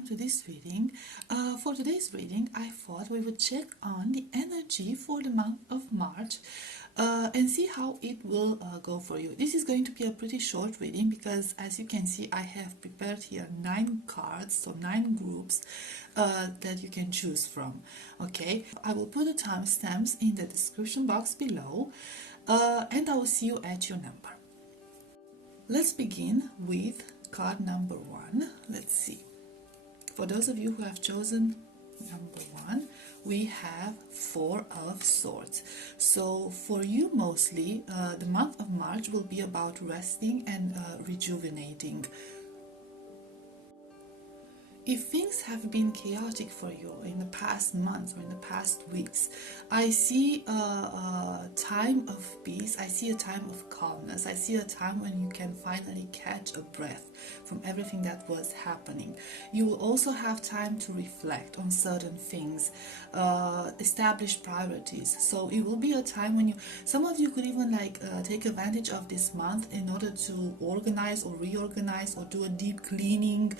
welcome to this reading. For today's reading, I thought we would check on the energy for the month of March and see how it will go for you. This is going to be a pretty short reading because, as you can see, I have prepared here 9 cards, so 9 groups that you can choose from. Okay, I will put the timestamps in the description box below and I will see you at your number. Let's begin with card number 1. Let's see. For those of you who have chosen number 1, we have 4 of Swords. So for you mostly, the month of March will be about resting and rejuvenating. If things have been chaotic for you in the past months or in the past weeks, I see a time of peace, I see a time of calmness, I see a time when you can finally catch a breath from everything that was happening. You will also have time to reflect on certain things, establish priorities. So it will be a time when some of you could even take advantage of this month in order to organize or reorganize or do a deep cleaning.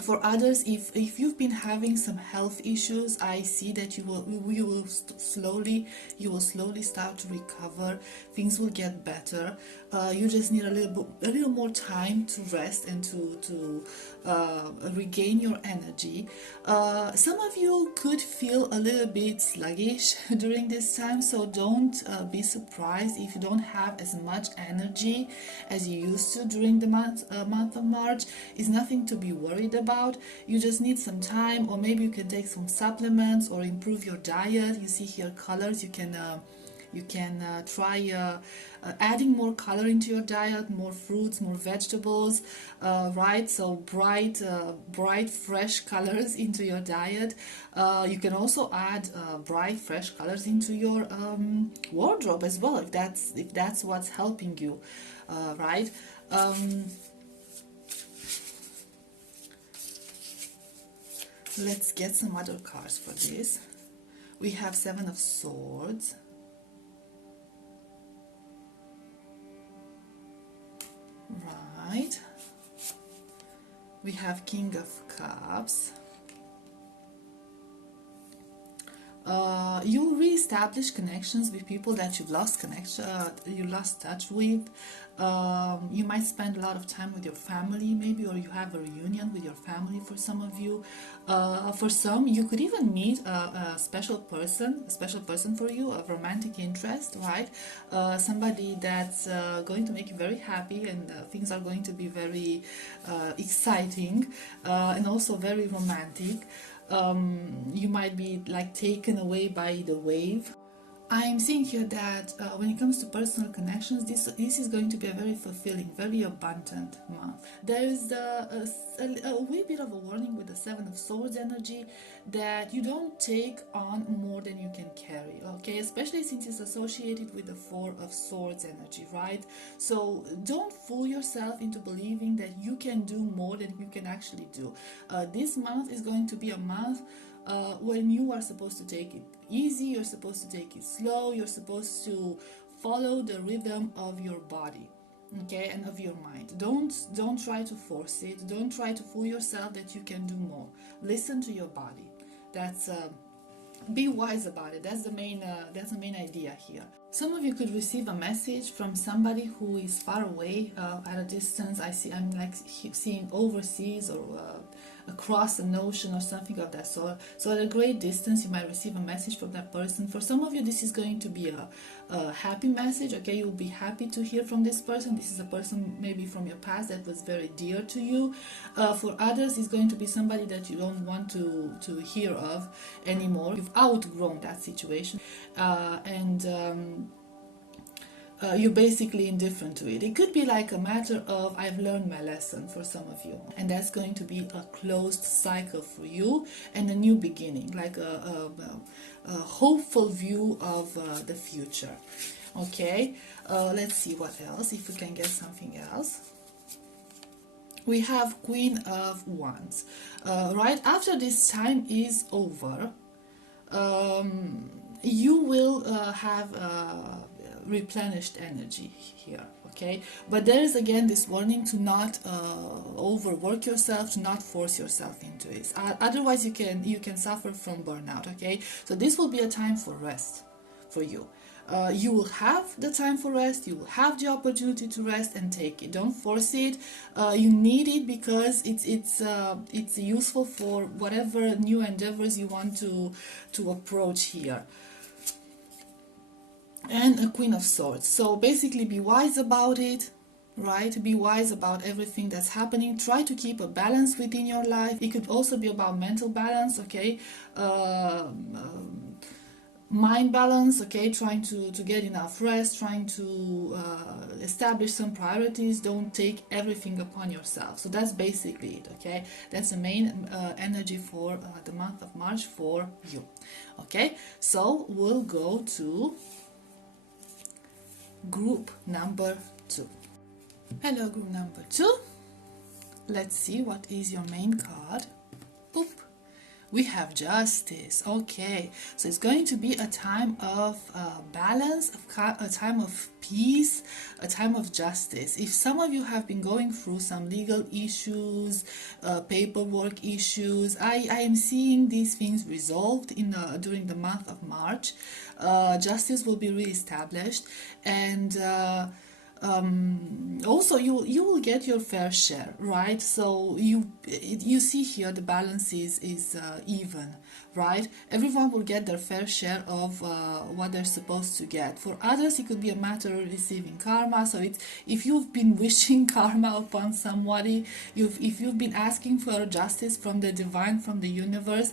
For others, if you've been having some health issues, I see that you will slowly start to recover. Things will get better. You just need a little more time to rest and to regain your energy. Some of you could feel a little bit sluggish during this time, so don't be surprised if you don't have as much energy as you used to during the month of March. It's nothing to be worried about. You just need some time, or maybe you can take some supplements or improve your diet. You see here colors. You can try adding more color into your diet, more fruits, more vegetables, right? So bright, fresh colors into your diet. You can also add bright, fresh colors into your wardrobe as well, if that's what's helping you, right? Let's get some other cards for this. We have 7 of Swords. Right. We have King of Cups. You re-establish connections with people that you've lost you lost touch with. You might spend a lot of time with your family, maybe, or you have a reunion with your family for some of you. For some, you could even meet a special person for you, a romantic interest, right? Somebody that's going to make you very happy, and things are going to be very exciting and also very romantic. You might be taken away by the wave. I'm seeing here that when it comes to personal connections, this is going to be a very fulfilling, very abundant month. There is a wee bit of a warning with the 7 of Swords energy that you don't take on more than you can carry, okay? Especially since it's associated with the 4 of Swords energy, right? So don't fool yourself into believing that you can do more than you can actually do. This month is going to be a month when you are supposed to take it easy, you're supposed to take it slow, you're supposed to follow the rhythm of your body, okay, and of your mind. Don't try to force it. Don't try to fool yourself that you can do more. Listen to your body. That's be wise about it. That's the main idea here. Some of you could receive a message from somebody who is far away, at a distance. I'm seeing overseas or across an ocean or something of that sort. So at a great distance, you might receive a message from that person. For some of you, this is going to be a happy message. Okay, you'll be happy to hear from this person. This is a person maybe from your past that was very dear to you. For others, it's going to be somebody that you don't want to hear of anymore. You've outgrown that situation, you're basically indifferent to it. It could be like a matter of, I've learned my lesson for some of you, and that's going to be a closed cycle for you and a new beginning, like a hopeful view of the future. Okay, let's see what else, if we can get something else. We have Queen of Wands. Right after this time is over, you will have replenished energy here, okay? But there is again this warning to not overwork yourself, to not force yourself into it. Otherwise you can suffer from burnout, okay? So this will be a time for rest for you. You will have the time for rest, you will have the opportunity to rest, and take it. Don't force it. You need it because it's useful for whatever new endeavors you want to approach here. And a Queen of Swords. So basically be wise about it, right? Be wise about everything that's happening. Try to keep a balance within your life. It could also be about mental balance, okay? Mind balance, okay? Trying to get enough rest, trying to establish some priorities. Don't take everything upon yourself. So that's basically it, okay? That's the main energy for the month of March for you, okay? So we'll go to group number 2. Hello, group number 2. Let's see what is your main card. Oop. We have Justice. Okay, so it's going to be a time of balance, a time of peace, a time of justice. If some of you have been going through some legal issues, paperwork issues, I am seeing these things resolved during the month of March. Justice will be reestablished, and also you will get your fair share, right? So you see here the balance is even, right? Everyone will get their fair share of what they're supposed to get. For others, it could be a matter of receiving karma. So if you've been wishing karma upon somebody, if you've been asking for justice from the divine, from the universe,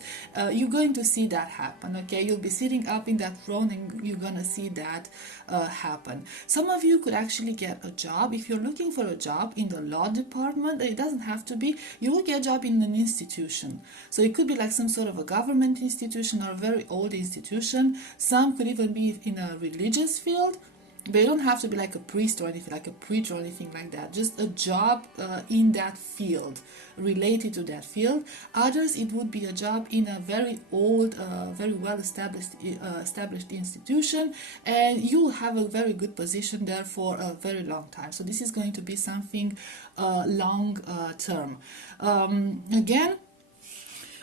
you're going to see that happen, okay? You'll be sitting up in that throne and you're gonna see that happen. Some of you could actually get a job. If you're looking for a job in the law department, it doesn't have to be, you will get a job in an institution. So it could be like some sort of a government institution or a very old institution. Some could even be in a religious field. They don't have to be like a priest or anything, like a preacher or anything like that. Just a job in that field, related to that field. Others, it would be a job in a very old, very well established institution, and you will have a very good position there for a very long time. So this is going to be something long term. Again,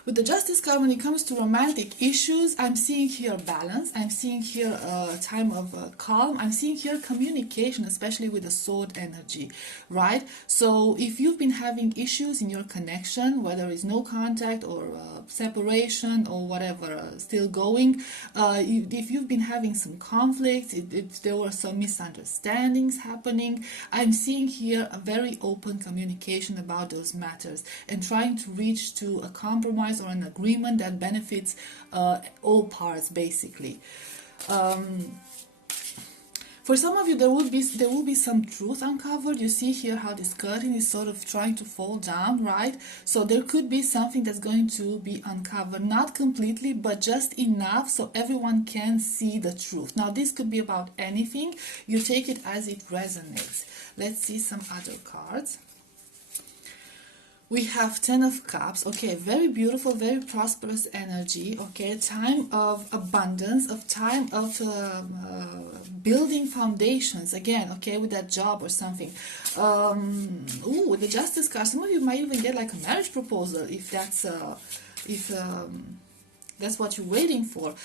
with the Justice card, when it comes to romantic issues, I'm seeing here balance. I'm seeing here a time of calm. I'm seeing here communication, especially with the sword energy, right? So if you've been having issues in your connection, whether it's no contact or separation or whatever, still going, if you've been having some conflicts, if there were some misunderstandings happening, I'm seeing here a very open communication about those matters and trying to reach to a compromise or an agreement that benefits all parts, basically. For some of you, there will be some truth uncovered. You see here how this curtain is sort of trying to fall down, right? So there could be something that's going to be uncovered, not completely, but just enough so everyone can see the truth. Now, this could be about anything. You take it as it resonates. Let's see some other cards. We have 10 of Cups. Okay, very beautiful, very prosperous energy. Okay, time of abundance, of time of building foundations again. Okay, with that job or something. With the Justice card, some of you might even get like a marriage proposal if that's what you're waiting for.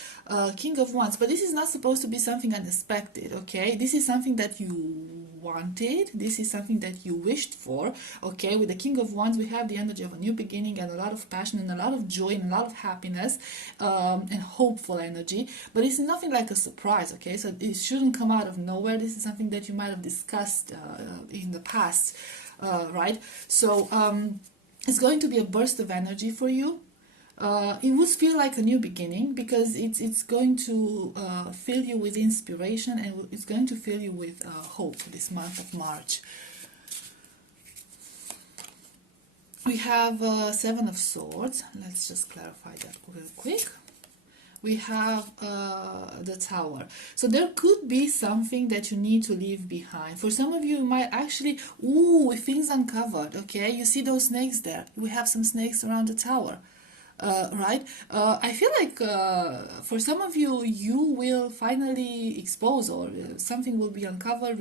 King of Wands, but this is not supposed to be something unexpected, okay? This is something that you wanted. This is something that you wished for, okay? With the King of Wands, we have the energy of a new beginning and a lot of passion and a lot of joy and a lot of happiness and hopeful energy, but it's nothing like a surprise, okay? So it shouldn't come out of nowhere. This is something that you might have discussed in the past, right? So it's going to be a burst of energy for you. It would feel like a new beginning because it's going to fill you with inspiration and it's going to fill you with hope this month of March. We have 7 of Swords. Let's just clarify that real quick. We have the Tower. So there could be something that you need to leave behind. For some of you, you might actually, things uncovered, okay? You see those snakes there? We have some snakes around the Tower. right? I feel like for some of you, you will finally expose, or something will be uncovered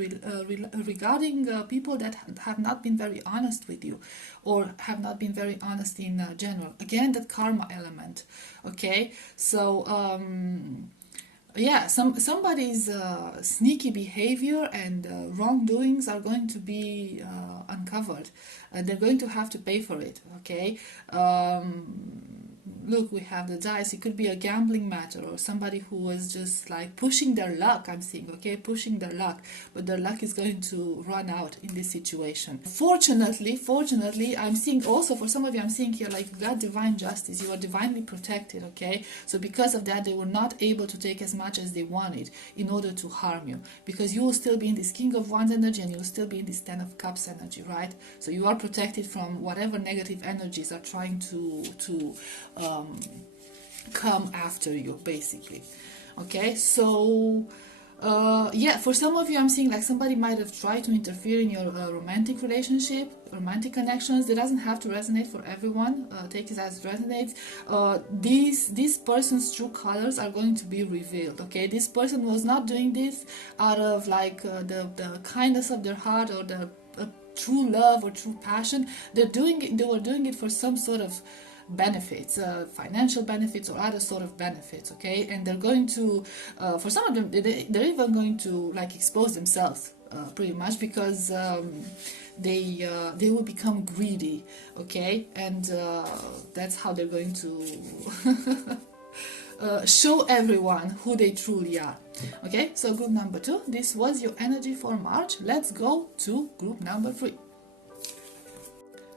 regarding people that have not been very honest with you, or have not been very honest in general. Again, that karma element. Okay, so yeah, somebody's sneaky behavior and wrongdoings are going to be uncovered. They're going to have to pay for it. Okay. Look, we have the dice. It could be a gambling matter, or somebody who was just like pushing their luck. I'm seeing, okay, pushing their luck, but their luck is going to run out in this situation. Fortunately, I'm seeing also for some of you, I'm seeing here like you got divine justice. You are divinely protected. Okay, so because of that, they were not able to take as much as they wanted in order to harm you, because you will still be in this King of Wands energy, and you'll still be in this Ten of Cups energy, right? So you are protected from whatever negative energies are trying to come after you, basically. Okay, so yeah, for some of you, I'm seeing like somebody might have tried to interfere in your romantic relationship, romantic connections. It doesn't have to resonate for everyone. Take it as it resonates. This person's true colors are going to be revealed. Okay, this person was not doing this out of like the kindness of their heart, or the true love or true passion. They were doing it for some sort of benefits, financial benefits or other sort of benefits. Okay, and they're going to for some of them, they're even going to like expose themselves pretty much, because they will become greedy. Okay, and that's how they're going to show everyone who they truly are. Okay, so group number 2, this was your energy for March. Let's go to group number 3.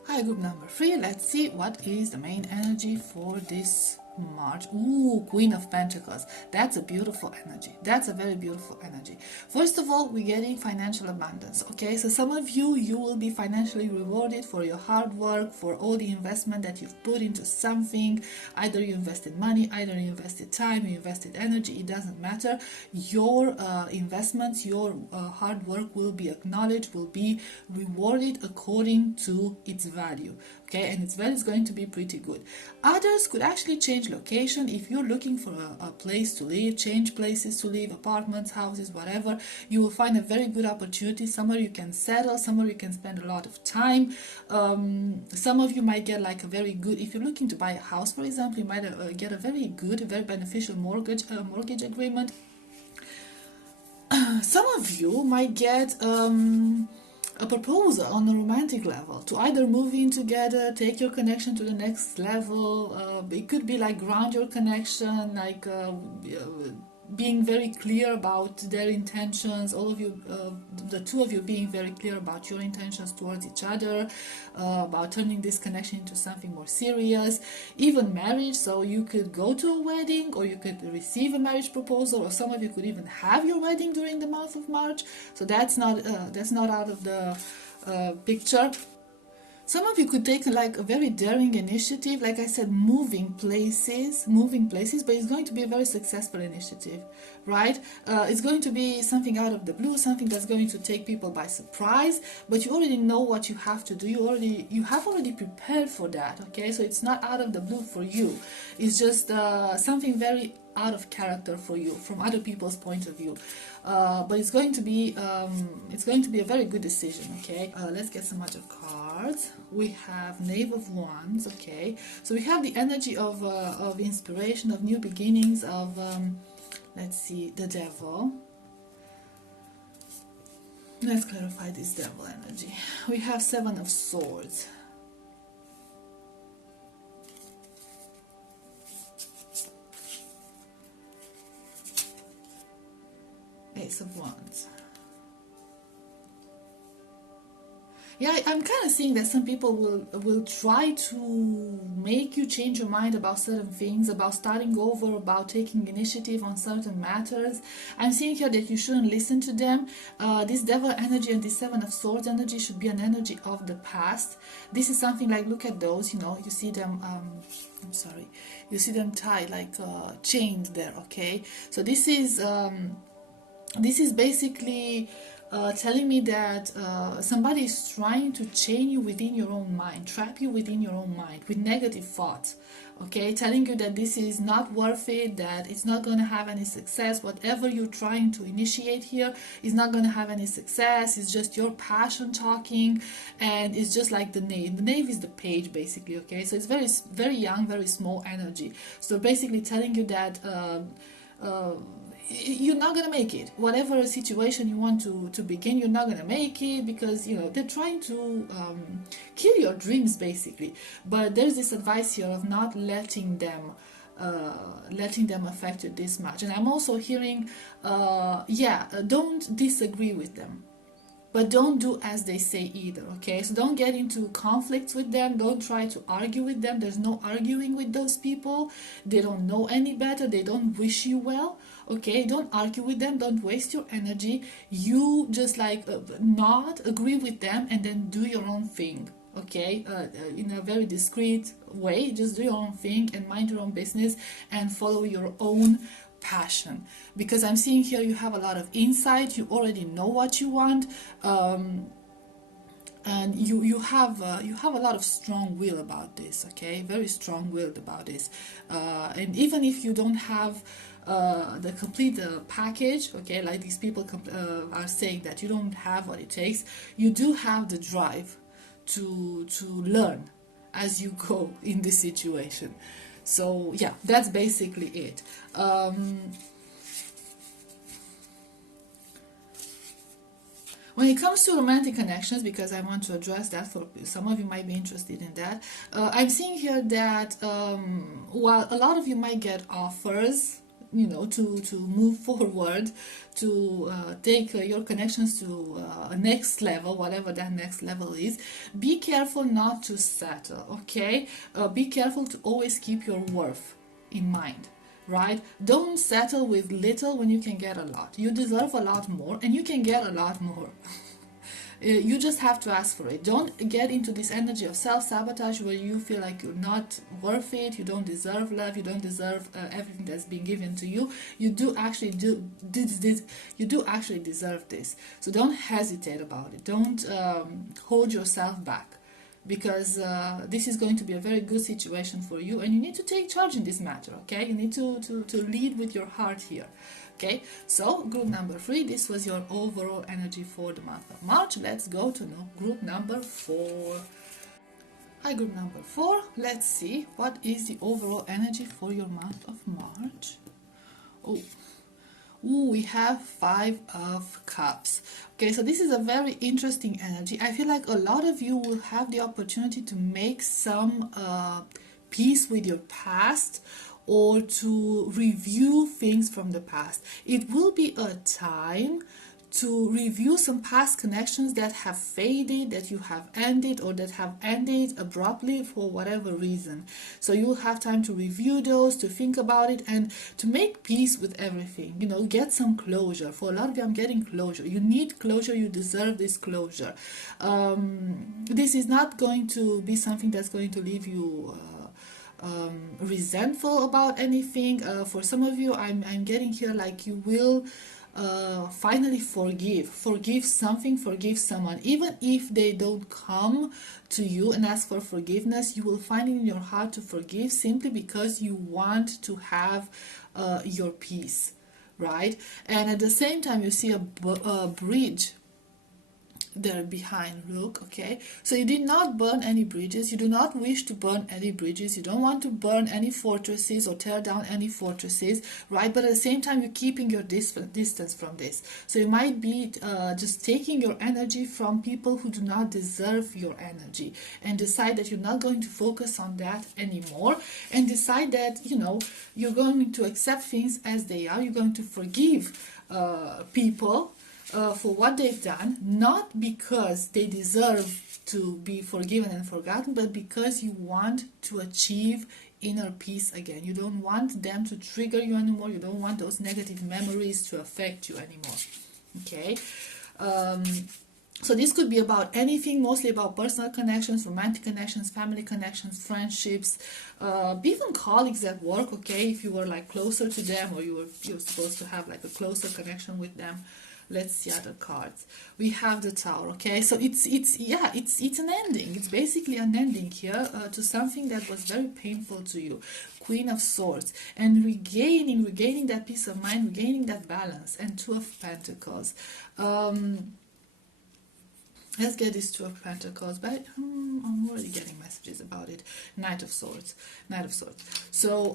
Hi, group number 3. Let's see what is the main energy for this March. Ooh, Queen of Pentacles. That's a beautiful energy. That's a very beautiful energy. First of all, we're getting financial abundance. Okay, so some of you will be financially rewarded for your hard work, for all the investment that you've put into something. Either you invested money, either you invested time, you invested energy. It doesn't matter. Your investments, your hard work will be acknowledged, will be rewarded according to its value. Okay, and its value is going to be pretty good. Others could actually change location. If you're looking for a place to live, change places to live, apartments, houses, whatever, you will find a very good opportunity. Somewhere you can settle, somewhere you can spend a lot of time. Some of you might get like a very good, if you're looking to buy a house, for example, you might get a very good, very beneficial mortgage agreement. Some of you might get a proposal on a romantic level to either move in together, take your connection to the next level. It could be like ground your connection, like being very clear about their intentions, all of you, the two of you being very clear about your intentions towards each other, about turning this connection into something more serious, even marriage. So you could go to a wedding, or you could receive a marriage proposal, or some of you could even have your wedding during the month of March. So that's not out of the picture. Some of you could take like a very daring initiative, like I said, moving places, but it's going to be a very successful initiative, right? It's going to be something out of the blue, something that's going to take people by surprise, but you already know what you have to do. You have already prepared for that, okay? So it's not out of the blue for you. It's just something very out of character for you from other people's point of view, but it's going to be a very good decision. Okay, let's get some other cards. We have Knave of Wands. Okay, so we have the energy of inspiration, of new beginnings, of let's see, the Devil. Let's clarify this Devil energy. We have Seven of Swords. Ace of Wands. Yeah, I'm kind of seeing that some people will try to make you change your mind about certain things, about starting over, about taking initiative on certain matters. I'm seeing here that you shouldn't listen to them. This Devil energy and this Seven of Swords energy should be an energy of the past. This is something like, look at those, you know, you see them, you see them tied, like chained there, okay? So this is basically telling me that somebody is trying to chain you within your own mind, trap you within your own mind with negative thoughts. okay, telling you that this is not worth it, that it's not going to have any success. Whatever you're trying to initiate here is not going to have any success. It's just your passion talking, and it's just like the knave. The knave is the page, basically, okay? So it's very young, very small energy. So basically telling you that you're not going to make it. Whatever situation you want to begin, you're not going to make it, because they're trying to kill your dreams, basically. But there's this advice here of not letting them affect you this much. And I'm also hearing don't disagree with them, but don't do as they say either, okay? So don't get into conflicts with them. Don't try to argue with them. There's no arguing with those people. They don't know any better. They don't wish you well, okay? Don't argue with them. Don't waste your energy. You just not agree with them, and then do your own thing, okay? In a very discreet way. Just do your own thing and mind your own business and follow your own passion, because I'm seeing here you have a lot of insight. You already know what you want, and you have a lot of strong will about this, okay? Very strong-willed about this, and even if you don't have the complete package, okay, like these people are saying that you don't have what it takes, you do have the drive to learn as you go in this situation. So yeah, that's basically it. When it comes to romantic connections, because I want to address that, for some of you might be interested in that, I'm seeing here that while a lot of you might get offers, to move forward, to take your connections to a next level, whatever that next level is, be careful not to settle, okay? Be careful to always keep your worth in mind, right? Don't settle with little when you can get a lot. You deserve a lot more, and you can get a lot more. You just have to ask for it. Don't get into this energy of self-sabotage where you feel like you're not worth it, you don't deserve love, you don't deserve everything that's been given to you. You do actually you do actually deserve this. So don't hesitate about it. Don't hold yourself back, because this is going to be a very good situation for you, and you need to take charge in this matter, okay? You need to lead with your heart here. Okay, so group number 3, this was your overall energy for the month of March. Let's go to group number 4. Hi, group number 4. Let's see what is the overall energy for your month of March. We have 5 of Cups. Okay, so this is a very interesting energy. I feel like a lot of you will have the opportunity to make some peace with your past, or to review things from the past. It will be a time to review some past connections that have faded, that you have ended, or that have ended abruptly for whatever reason. So you will have time to review those, to think about it, and to make peace with everything. Get some closure. For a lot of you, I'm getting closure. You need closure. You deserve this closure. This is not going to be something that's going to leave you resentful about anything. For some of you, I'm getting here like you will finally forgive something, forgive someone. Even if they don't come to you and ask for forgiveness, you will find it in your heart to forgive, simply because you want to have your peace, right? And at the same time, you see a bridge there behind. Look, okay, so you did not burn any bridges. You do not wish to burn any bridges. You don't want to burn any fortresses or tear down any fortresses, right? But at the same time, you're keeping your distance from this. So you might be just taking your energy from people who do not deserve your energy, and decide that you're not going to focus on that anymore, and decide that you're going to accept things as they are. You're going to forgive people for what they've done, not because they deserve to be forgiven and forgotten, but because you want to achieve inner peace again. You don't want them to trigger you anymore. You don't want those negative memories to affect you anymore. Okay. So this could be about anything, mostly about personal connections, romantic connections, family connections, friendships, even colleagues at work. Okay, if you were like closer to them, or you're supposed to have like a closer connection with them. Let's see other cards. We have the Tower. Okay, so it's an ending. It's basically an ending here to something that was very painful to you. Queen of Swords, and regaining that peace of mind, regaining that balance, and Two of Pentacles. Let's get this Two of Pentacles, but I'm already getting messages about it. Knight of Swords. So,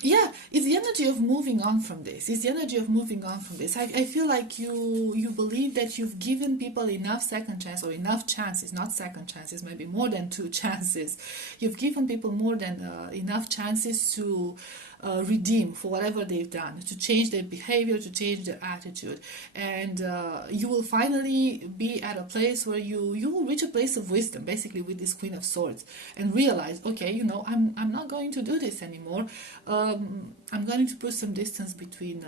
yeah, it's the energy of moving on from this. I feel like you believe that you've given people enough second chance, or enough chances, not second chances, maybe more than two chances. You've given people more than enough chances to redeem for whatever they've done, to change their behavior, to change their attitude. And you will finally be at a place where you will reach a place of wisdom, basically, with this Queen of Swords, and realize, okay, I'm not going to do this anymore. I'm going to put some distance between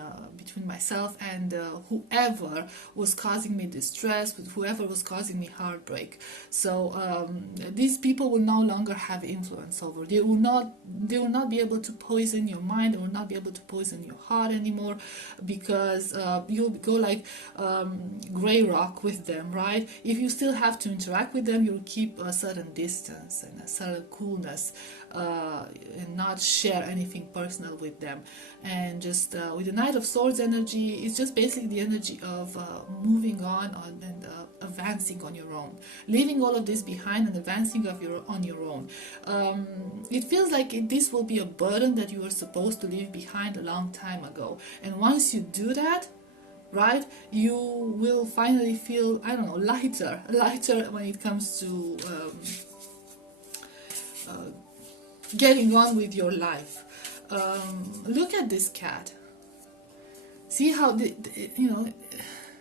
myself and whoever was causing me distress, with whoever was causing me heartbreak. So these people will no longer have influence over. They will not be able to poison your mind. They will not be able to poison your heart anymore, because you'll go like gray rock with them, right? If you still have to interact with them, you'll keep a certain distance and a certain coolness, and not share anything personal with them. And just with the Knight of Swords energy, it's just basically the energy of moving on and advancing on your own, leaving all of this behind and advancing on your own. It feels like this will be a burden that you were supposed to leave behind a long time ago, and once you do that, right, you will finally feel, I don't know, lighter when it comes to getting on with your life. Look at this cat. See how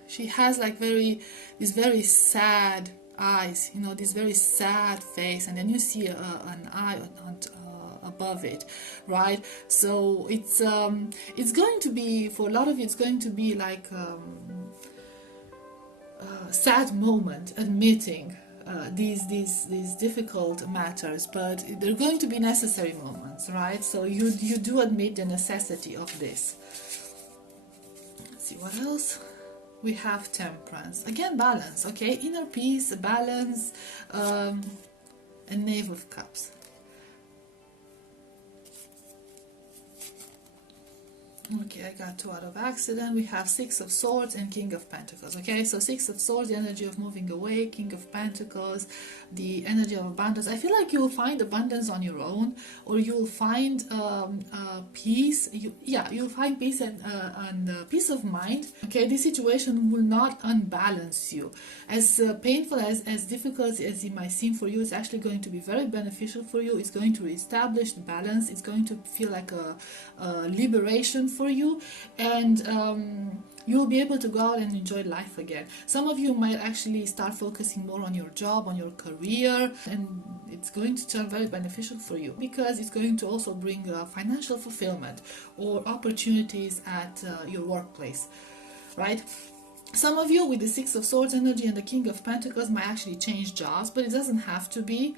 she has like these very sad eyes, this very sad face, and then you see an eye above it, right? So it's going to be, for a lot of you, it's going to be like a sad moment admitting these difficult matters, but they're going to be necessary moments, right? So you do admit the necessity of this. Let's see what else. We have Temperance. Again, balance, okay? Inner peace, balance, and Knave of Cups. Okay, I got 2 out of accident. We have Six of Swords and King of Pentacles. Okay, so Six of Swords, the energy of moving away. King of Pentacles, the energy of abundance. I feel like you will find abundance on your own, or you will find peace. You'll find peace and peace of mind. Okay, this situation will not unbalance you. As painful, as difficult as it might seem for you, it's actually going to be very beneficial for you. It's going to reestablish the balance. It's going to feel like a liberation for you, and you'll be able to go out and enjoy life again. Some of you might actually start focusing more on your job, on your career, and it's going to turn very beneficial for you, because it's going to also bring financial fulfillment or opportunities at your workplace, right? Some of you with the Six of Swords energy and the King of Pentacles might actually change jobs, but it doesn't have to be.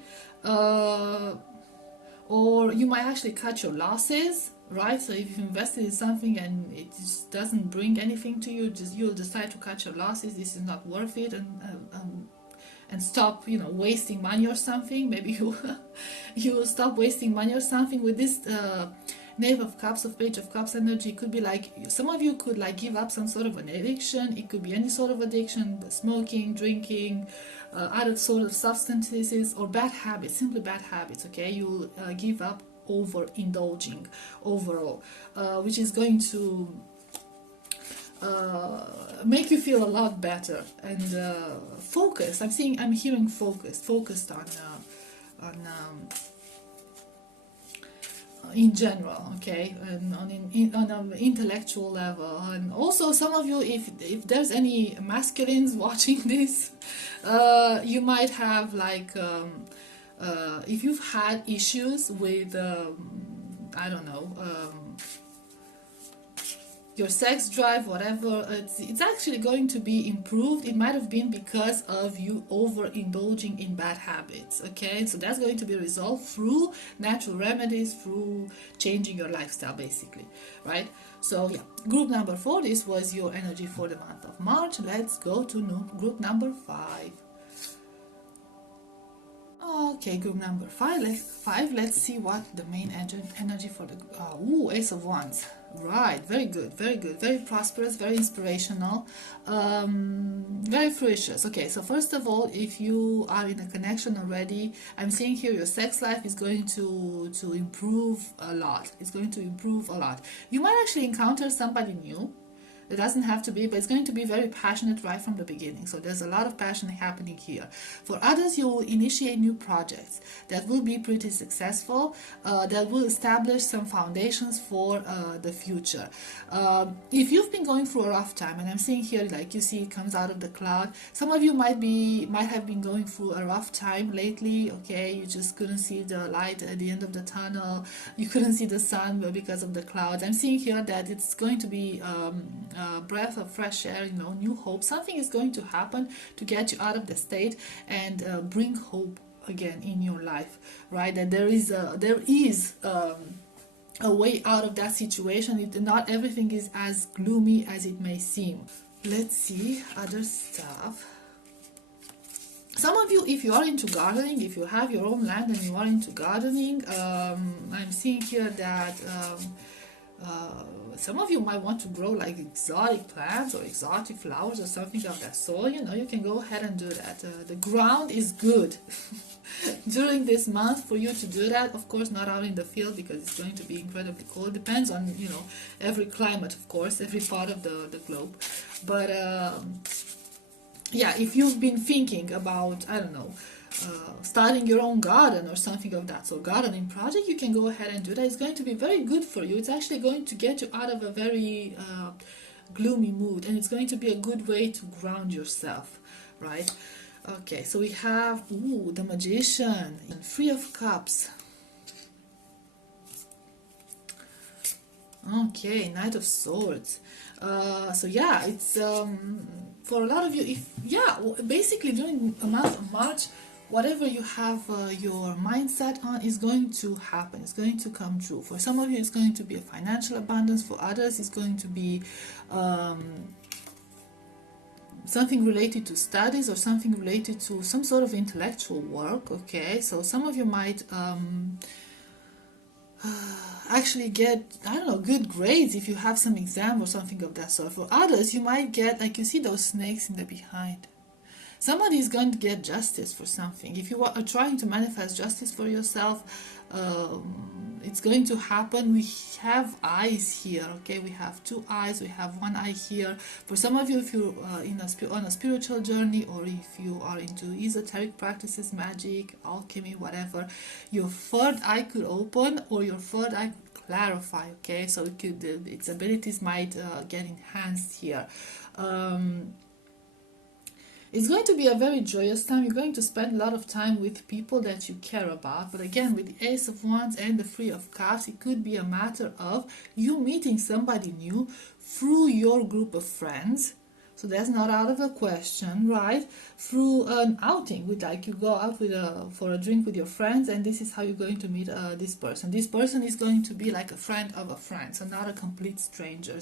Or you might actually cut your losses, right? So if you've invested in something and it just doesn't bring anything to you, you'll decide to cut your losses. This is not worth it, and stop, wasting money or something. Maybe you will stop wasting money or something. With this Knave of Cups, of Page of Cups energy, it could be like some of you could like give up some sort of an addiction. It could be any sort of addiction: smoking, drinking, other sort of substances, or bad habits, simply bad habits. Okay, you'll give up overindulging overall, which is going to make you feel a lot better and focused. I'm hearing focused on in general, okay, and on an intellectual level. And also, some of you, if there's any masculines watching this, you might have like if you've had issues with I don't know, your sex drive, whatever, it's actually going to be improved. It might have been because of you overindulging in bad habits, okay? So that's going to be resolved through natural remedies, through changing your lifestyle, basically, right? So yeah, group number 4, this was your energy for the month of March. Let's go to group number 5. Okay, group number 5. Let's see what the main energy for the Ace of Wands. Right, very good, very good, very prosperous, very inspirational, very fruitious. Okay, so first of all, if you are in a connection already, I'm seeing here your sex life is going to improve a lot. It's going to improve a lot. You might actually encounter somebody new. It doesn't have to be, but it's going to be very passionate right from the beginning. So there's a lot of passion happening here. For others, you will initiate new projects that will be pretty successful, that will establish some foundations for the future. If you've been going through a rough time, and I'm seeing here, like you see, it comes out of the cloud. Some of you might have been going through a rough time lately. Okay, you just couldn't see the light at the end of the tunnel. You couldn't see the sun because of the clouds. I'm seeing here that it's going to be breath of fresh air, you know, new hope. Something is going to happen to get you out of the state and bring hope again in your life, right? That there is a way out of that situation. Not everything is as gloomy as it may seem. Let's see other stuff. Some of you, if you are into gardening, if you have your own land and you are into gardening, I'm seeing here that some of you might want to grow like exotic plants or exotic flowers or something of that sort. You know, you can go ahead and do that. The ground is good during this month for you to do that. Of course, not out in the field because it's going to be incredibly cold. Depends on, you know, every climate, of course, every part of the globe. But yeah, if you've been thinking about, I don't know, starting your own garden or something of that, so gardening project, you can go ahead and do that. It's going to be very good for you. It's actually going to get you out of a very gloomy mood, and it's going to be a good way to ground yourself, right? Okay, so we have the Magician and 3 of Cups. Okay, Knight of Swords. So yeah, it's for a lot of you, basically during the month of March, whatever you have your mindset on is going to happen. It's going to come true. For some of you, it's going to be a financial abundance. For others, it's going to be something related to studies or something related to some sort of intellectual work. Okay, so some of you might actually get, I don't know, good grades if you have some exam or something of that sort. For others, you might get, like you see those snakes in the behind. Somebody is going to get justice for something. If you are trying to manifest justice for yourself, it's going to happen. We have eyes here, okay? We have 2 eyes, we have 1 eye here. For some of you, if you're on a spiritual journey, or if you are into esoteric practices, magic, alchemy, whatever, your 3rd eye could open or your 3rd eye could clarify, okay? So its abilities might get enhanced here. It's going to be a very joyous time. You're going to spend a lot of time with people that you care about. But again, with the Ace of Wands and the 3 of Cups, it could be a matter of you meeting somebody new through your group of friends. So that's not out of the question, right? Through an outing, with like you go out with for a drink with your friends, and this is how you're going to meet this person. This person is going to be like a friend of a friend, so not a complete stranger.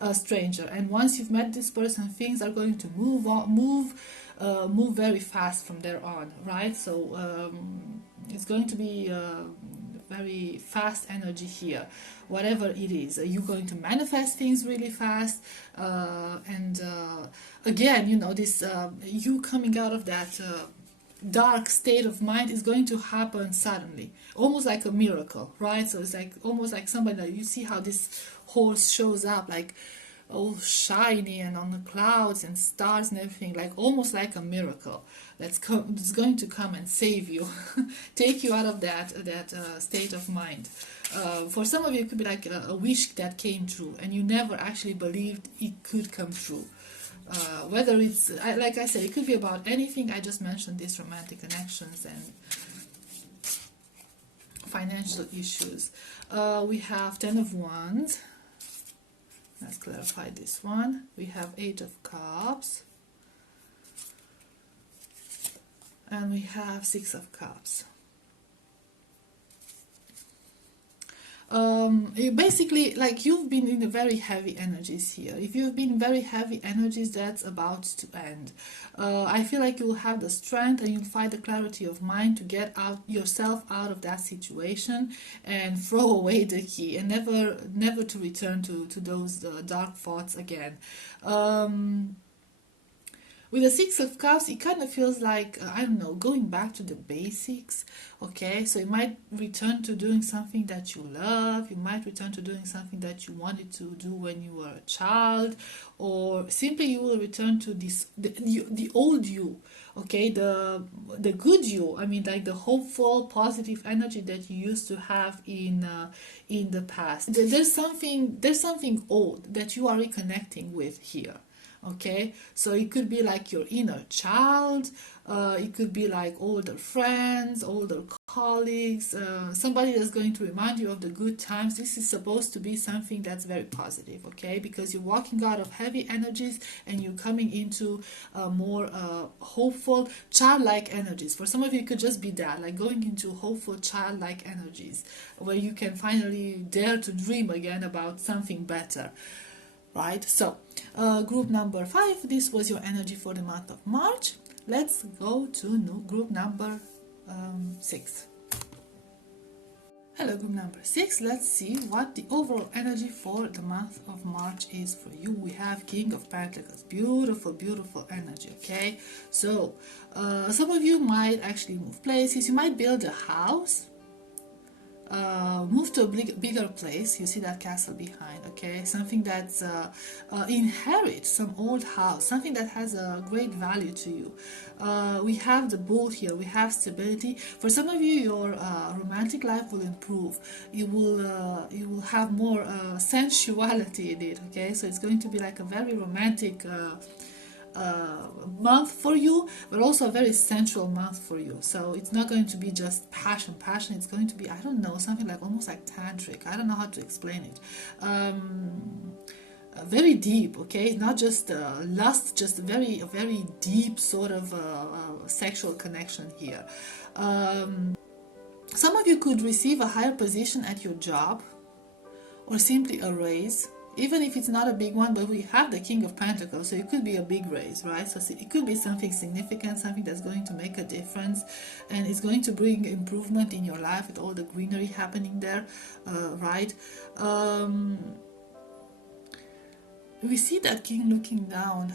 And once you've met this person, things are going to move very fast from there on, right? So it's going to be very fast energy here. Whatever it is, you're going to manifest things really fast, and again, you know, this you coming out of that dark state of mind is going to happen suddenly, almost like a miracle, right? So it's like almost like somebody that you see how this horse shows up, like all shiny and on the clouds and stars and everything, like almost like a miracle it's going to come and save you, take you out of that state of mind. For some of you, it could be like a wish that came true, and you never actually believed it could come true. Whether it's, like I said, it could be about anything. I just mentioned these romantic connections and financial issues. We have 10 of Wands. Let's clarify this one. We have Eight of Cups. And we have Six of Cups. Basically, like, you've been in the very heavy energies here. If you've been very heavy energies, that's about to end. I feel like you'll have the strength and you'll find the clarity of mind to get yourself out of that situation and throw away the key and never to return to those dark thoughts again. With the Six of Cups, it kind of feels like, I don't know, going back to the basics, okay? So you might return to doing something that you love, you might return to doing something that you wanted to do when you were a child, or simply you will return to the old you, okay? The good you, I mean, like the hopeful, positive energy that you used to have in the past. There's something old that you are reconnecting with here. Okay, so it could be like your inner child, it could be like older friends, older colleagues, somebody that's going to remind you of the good times. This is supposed to be something that's very positive, okay, because you're walking out of heavy energies and you're coming into more hopeful, childlike energies. For some of you, it could just be that, like going into hopeful, childlike energies, where you can finally dare to dream again about something better. Right, so group number 5, this was your energy for the month of March. Let's go to group number 6. Hello, group number 6. Let's see what the overall energy for the month of March is for you. We have King of Pentacles. Beautiful, beautiful energy, okay? So some of you might actually move places. You might build a house. Move to a bigger place. You see that castle behind, okay? Something that's inherit some old house, something that has a great value to you. We have the bull here. We have stability. For some of you, your romantic life will improve. You will have more sensuality in it, okay? So it's going to be like a very romantic month for you, but also a very sensual month for you. So it's not going to be just passion. It's going to be, I don't know, something like almost like tantric. I don't know how to explain it. Very deep, okay, not just lust, just a very deep sort of sexual connection here. Some of you could receive a higher position at your job, or simply a raise. Even if it's not a big one, but we have the King of Pentacles, so it could be a big raise, right? So it could be something significant, something that's going to make a difference, and it's going to bring improvement in your life with all the greenery happening there, right? We see that King looking down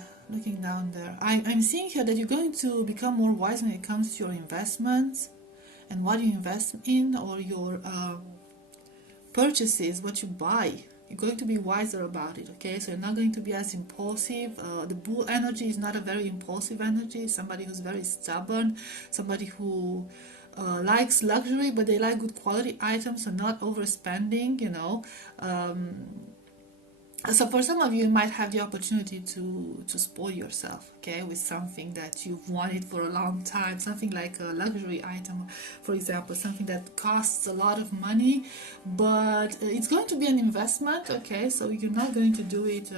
there. I'm seeing here that you're going to become more wise when it comes to your investments and what you invest in, or your purchases, what you buy. You're going to be wiser about it, okay? So you're not going to be as impulsive. The bull energy is not a very impulsive energy. Somebody who's very stubborn, somebody who likes luxury, but they like good quality items, so not overspending, you know. So for some of you, you might have the opportunity to spoil yourself, okay, with something that you've wanted for a long time, something like a luxury item, for example, something that costs a lot of money, but it's going to be an investment, okay, so you're not going to do it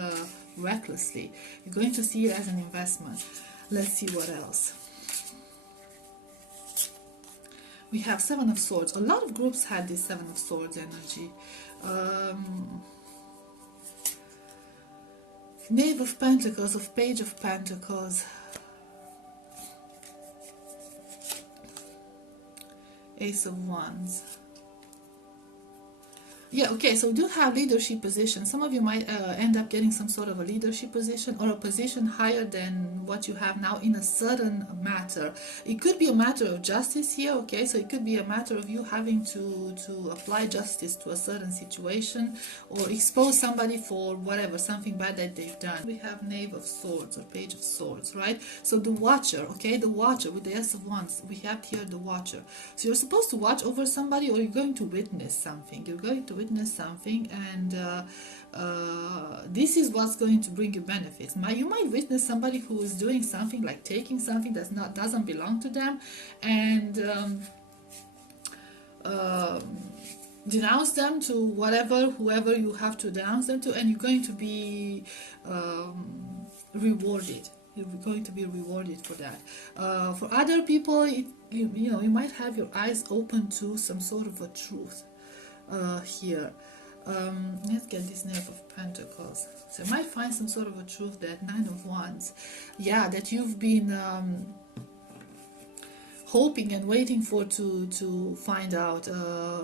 recklessly. You're going to see it as an investment. Let's see what else. We have Seven of Swords. A lot of groups had this Seven of Swords energy. Knave of Pentacles, of Page of Pentacles, Ace of Wands. Yeah, okay, so we do have leadership position. Some of you might end up getting some sort of a leadership position, or a position higher than what you have now in a certain matter. It could be a matter of justice here, okay, so it could be a matter of you having to apply justice to a certain situation, or expose somebody for whatever, something bad that they've done. We have Knave of Swords, or Page of Swords, right? So the Watcher, okay, the Watcher with the Ace of Wands. We have here the Watcher. So you're supposed to watch over somebody, or you're going to witness something. You're going to witness something, and this is what's going to bring you benefits. You might witness somebody who is doing something, like taking something that doesn't belong to them, and denounce them to whoever you have to denounce them to, and you're going to be rewarded. You're going to be rewarded for that. For other people, you might have your eyes open to some sort of a truth here. Let's get this Knave of Pentacles. So you might find some sort of a truth, that Nine of Wands. Yeah, that you've been hoping and waiting for to find out.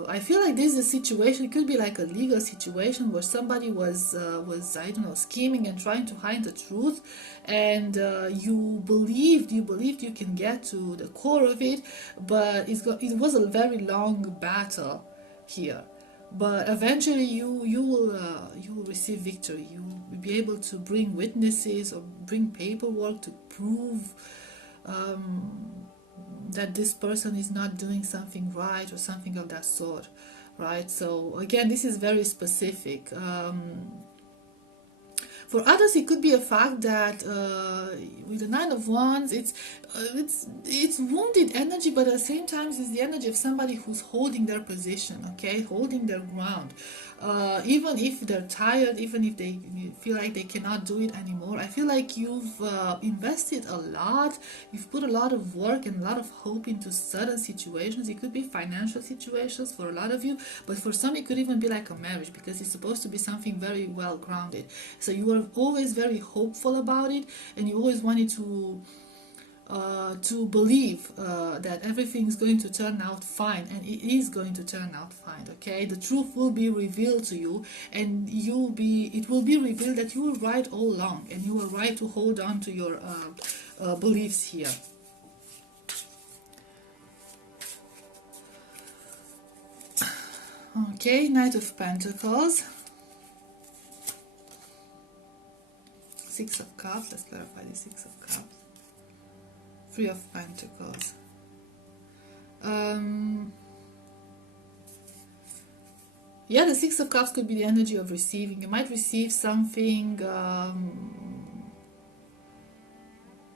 I feel like this is a situation, it could be like a legal situation where somebody was I don't know, scheming and trying to hide the truth, and you believed you can get to the core of it, but it was a very long battle here. But eventually you will receive victory. You will be able to bring witnesses or bring paperwork to prove that this person is not doing something right or something of that sort, right? So again, this is very specific. For others, it could be a fact that with the Nine of Wands, it's wounded energy, but at the same time, it's the energy of somebody who's holding their position, okay, holding their ground. Even if they're tired, even if they feel like they cannot do it anymore, I feel like you've invested a lot, you've put a lot of work and a lot of hope into certain situations. It could be financial situations for a lot of you, but for some it could even be like a marriage, because it's supposed to be something very well grounded. So you were always very hopeful about it, and you always wanted to believe that everything's going to turn out fine, and it is going to turn out fine, okay? The truth will be revealed to you, and it will be revealed that you were right all along, and you were right to hold on to your beliefs here. Okay, Knight of Pentacles, Six of Cups. Let's clarify the Six of Cups. Three of Pentacles. Yeah, the Six of Cups could be the energy of receiving. You might receive something.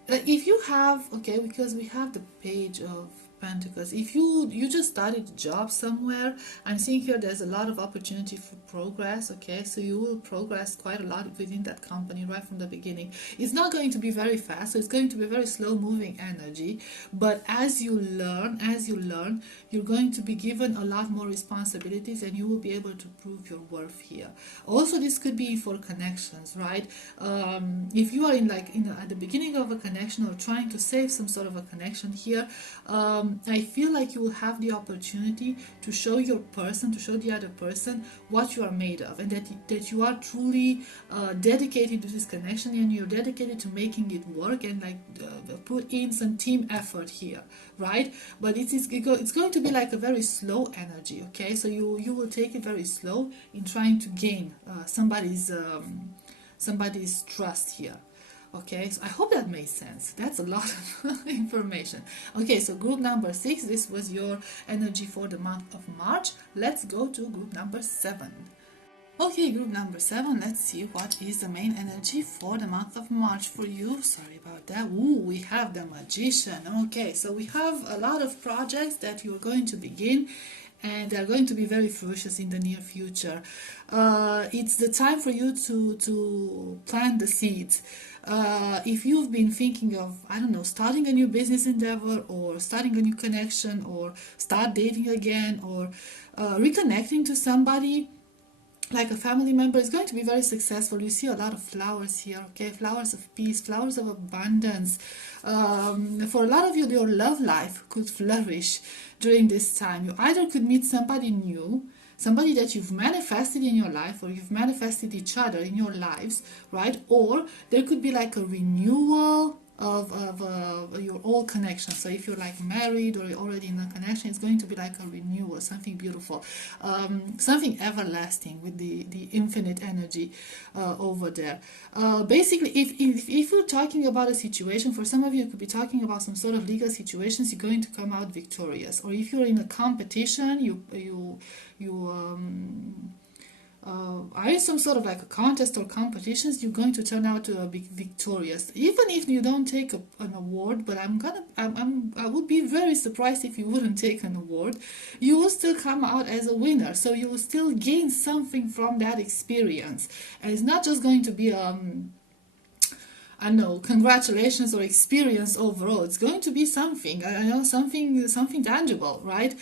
If you have, okay, because we have the Page of Pentacles. If you just started a job somewhere, I'm seeing here there's a lot of opportunity for progress, okay? So you will progress quite a lot within that company right from the beginning. It's not going to be very fast, so it's going to be very slow moving energy, but as you learn, you're going to be given a lot more responsibilities, and you will be able to prove your worth here. Also, this could be for connections, right? If you are at the beginning of a connection, or trying to save some sort of a connection here, I feel like you will have the opportunity to show your person, to show the other person what you are made of, and that you are truly dedicated to this connection, and you're dedicated to making it work, and put in some team effort here, right? But it's going to be like a very slow energy, okay? So you will take it very slow in trying to gain somebody's trust here. Okay, so I hope that made sense. That's a lot of information. Okay, so group number 6, this was your energy for the month of March. Let's go to group number 7. Okay, group number 7, let's see what is the main energy for the month of March for you. Sorry about that. Ooh, we have the Magician. Okay, so we have a lot of projects that you're going to begin, and they're going to be very fruitless in the near future. It's the time for you to plant the seeds. If you've been thinking of, I don't know, starting a new business endeavor, or starting a new connection, or start dating again, or reconnecting to somebody, like a family member, is going to be very successful. You see a lot of flowers here, okay? Flowers of peace, flowers of abundance. For a lot of you, your love life could flourish during this time. You either could meet somebody new, somebody that you've manifested in your life, or you've manifested each other in your lives, right? Or there could be like a renewal of your old connection. So if you're like married or you're already in a connection, it's going to be like a renewal, something beautiful, something everlasting with the infinite energy over there. Basically, if you're talking about a situation, for some of you, it could be talking about some sort of legal situations, you're going to come out victorious. Or if you're in a competition, are in some sort of like a contest or competitions, you're going to turn out to be victorious. Even if you don't take an award, but I would be very surprised if you wouldn't take an award. You will still come out as a winner, so you will still gain something from that experience, and it's not just going to be I know, congratulations or experience overall. It's going to be something, I know, something tangible, right?